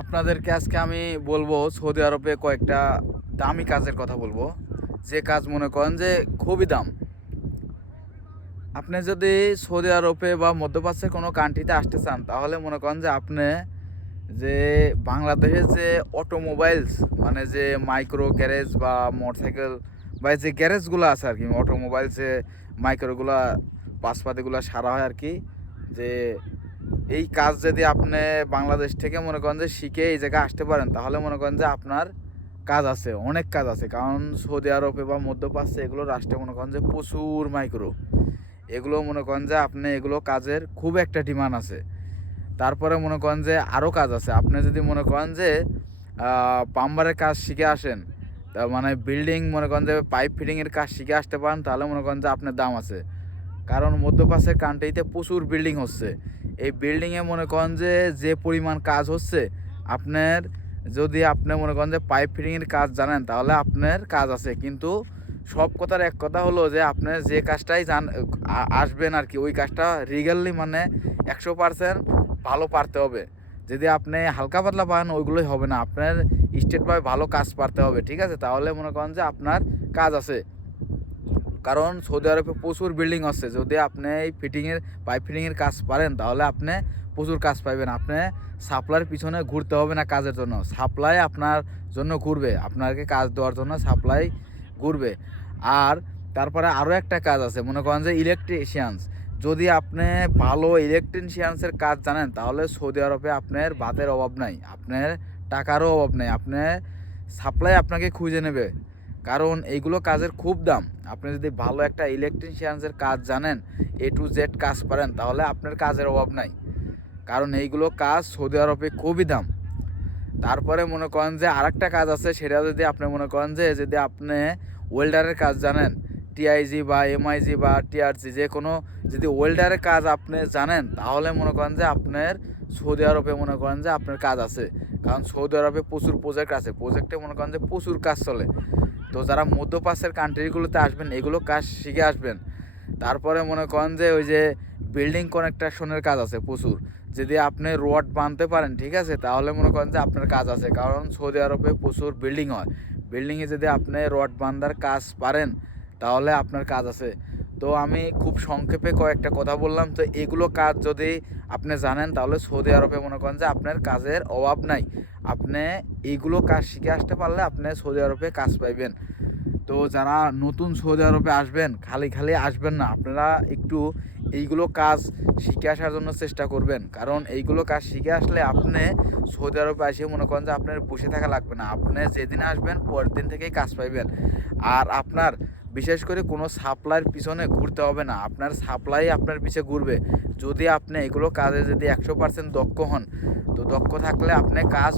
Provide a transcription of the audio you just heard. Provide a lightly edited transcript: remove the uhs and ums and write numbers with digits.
আপনাদেরকে আজকে আমি বলবো সৌদি আরবে কয়েকটা দামি কাজের কথা বলবো। যে কাজ মনে করেন যে খুবই দাম। আপনি যদি সৌদি আরবে বা মধ্যপ্রাচ্যের কোনো কান্ট্রিতে আসতে চান, তাহলে মনে করেন যে আপনি যে বাংলাদেশের যে অটোমোবাইলস, মানে যে মাইক্রো গ্যারেজ বা মোটরসাইকেল বা যে গ্যারেজগুলো আছে আর কি, অটোমোবাইলসে মাইক্রোগুলা পাশপাতিগুলো সারা হয় আর কি। যে এই কাজ যদি আপনি বাংলাদেশ থেকে মনে করেন যে শিখে এই জায়গায় আসতে পারেন, তাহলে মনে করেন যে আপনার কাজ আছে, অনেক কাজ আছে। কারণ সৌদি আরবে বা মধ্যপ্রাচ্যে এগুলো রাষ্ট্রে মনে করেন যে প্রচুর মাইক্রো, এগুলো মনে করেন যে আপনি এগুলো কাজের খুব একটা ডিমান্ড আছে। তারপরে মনে করেন যে আরও কাজ আছে। আপনি যদি মনে করেন যে প্লাম্বারের কাজ শিখে আসেন, তা মানে বিল্ডিং মনে করেন যে পাইপ ফিটিংয়ের কাজ শিখে আসতে পারেন, তাহলে মনে করেন যে আপনার দাম আছে। কারণ মধ্যপ্রাচ্যের কান্ট্রিতে প্রচুর বিল্ডিং হচ্ছে। এই বিল্ডিংয়ে মনে করেন যে যে পরিমাণ কাজ হচ্ছে, আপনার যদি আপনি মনে করেন যে পাইপ ফিটিংয়ের কাজ জানেন, তাহলে আপনার কাজ আছে। কিন্তু সব কথার এক কথা হলো যে আপনার যে কাজটাই আসবেন আর কি, ওই কাজটা রিগালি মানে 100% ভালো পারতে হবে। যদি আপনি হালকা পাতলা পান, ওইগুলোই হবে না। আপনার স্টেটভাবে ভালো কাজ পারতে হবে, ঠিক আছে? তাহলে মনে করেন যে আপনার কাজ আছে। কারণ সৌদি আরবে প্রচুর বিল্ডিং আছে। যদি আপনি এই পাইপ ফিটিংয়ের কাজ পারেন, তাহলে আপনি প্রচুর কাজ পাইবেন। আপনি সাপ্লাইয়ের পিছনে ঘুরতে হবে না কাজের জন্য, সাপ্লাই আপনার জন্য ঘুরবে, আপনাকে কাজ দেওয়ার জন্য সাপ্লাই ঘুরবে। আর তারপরে আরও একটা কাজ আছে, মনে করেন যে ইলেকট্রিশিয়ানস। যদি আপনি ভালো ইলেকট্রিশিয়ানসের কাজ জানেন, তাহলে সৌদি আরবে আপনার ভাতের অভাব নাই, আপনার টাকারও অভাব নাই। আপনার সাপ্লাই আপনাকে খুঁজে নেবে, কারণ এইগুলো কাজের খুব দাম। আপনি যদি ভালো একটা ইলেকট্রিশিয়ানসের কাজ জানেন, A to Z কাজ পারেন, তাহলে আপনার কাজের অভাব নাই। কারণ এইগুলো কাজ সৌদি আরবে খুবই দাম। তারপরে মনে করেন যে আরেকটা কাজ আছে, সেটা যদি আপনি মনে করেন যে যদি আপনি ওয়েল্ডারের কাজ জানেন, TIG বা MIG বা TRG, যে কোনো যদি ওয়েল্ডারের কাজ আপনি জানেন, তাহলে মনে করেন যে আপনার সৌদি আরবে মনে করেন যে আপনার কাজ আছে। কারণ সৌদি আরবে প্রচুর প্রজেক্ট আছে, প্রজেক্টে মনে করেন যে প্রচুর কাজ চলে। তো যারা মধ্যপ্রাচ্যের কান্ট্রিগুলোতে আসবেন, এগুলো কাজ শিখে আসবেন। তারপরে মনে করেন যে ওই যে বিল্ডিং কনস্ট্রাকশনের কাজ আছে প্রচুর। যদি আপনি রড বাঁধতে পারেন, ঠিক আছে, তাহলে মনে করেন যে আপনার কাজ আছে। কারণ সৌদি আরবে প্রচুর বিল্ডিং হয়, বিল্ডিংয়ে যদি আপনি রড বাঁধার কাজ পারেন, তাহলে আপনার কাজ আছে। তো আমি খুব সংক্ষেপে কয়েকটা কথা বললাম। তো এগুলো কাজ যদি আপনি জানেন, তাহলে সৌদি আরবে মনে করেন যে আপনার কাজের অভাব নাই। আপনি এইগুলো কাজ শিখে আসতে পারলে আপনি সৌদি আরবে কাজ পাইবেন। তো যারা নতুন সৌদি আরবে আসবেন, খালি খালি আসবেন না, আপনারা একটু এইগুলো কাজ শিখে আসার জন্য চেষ্টা করবেন। কারণ এইগুলো কাজ শিখে আসলে আপনি সৌদি আরবে এসে মনে করেন যে আপনার বসে থাকা লাগবে না। আপনি যেদিন আসবেন, পরের দিন থেকেই কাজ পাইবেন। আর আপনার বিশেষ করে কোনো সাপ্লাইয়ের পিছনে ঘুরতে হবে না, আপনার সাপ্লাই আপনার পিছে ঘুরবে। যদি আপনি এগুলো কাজে যদি 100% দক্ষ হন, তো দক্ষ থাকলে আপনি কাজ